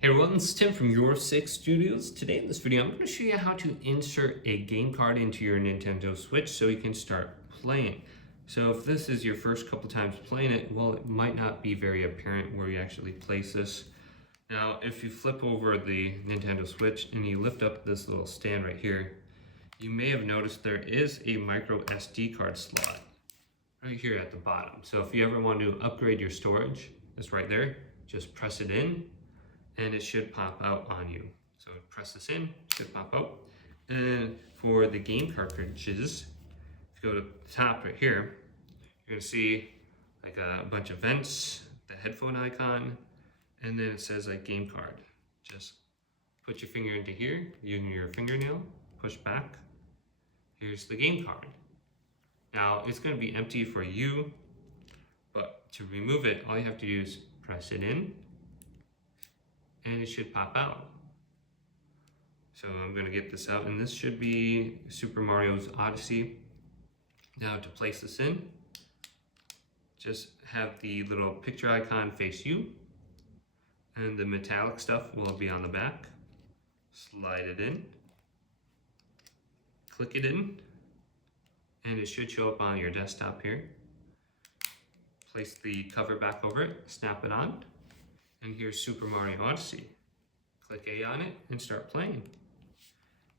Hey everyone, this is Tim from YourSixGaming. Today in this video, I'm going to show you how to insert a game card into your Nintendo Switch so you can start playing. So if this is your first couple times playing it, well, it might not be very apparent where you actually place this. Now, if you flip over the Nintendo Switch and you lift up this little stand right here, you may have noticed there is a micro SD card slot right here at the bottom. So if you ever want to upgrade your storage, it's right there. Just press it in and it should pop out on you. So press this in, it should pop out. And for the game cartridges, if you go to the top right here, you're gonna see like a bunch of vents, the headphone icon, and then it says like game card. Just put your finger into here, using your fingernail, push back. Here's the game card. Now it's gonna be empty for you, but to remove it, all you have to do is press it in, and it should pop out. So I'm gonna get this out, and this should be Super Mario's Odyssey. Now to place this in, just have the little picture icon face you, and the metallic stuff will be on the back. Slide it in, click it in, and it should show up on your desktop here. Place the cover back over it, snap it on, and here's Super Mario Odyssey. Click A on it and start playing.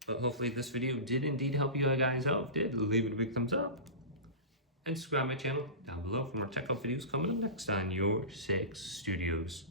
But hopefully this video did indeed help you guys out. If it did, leave it a big thumbs up. And subscribe my channel down below for more tech up videos coming up next on Your Six Studios.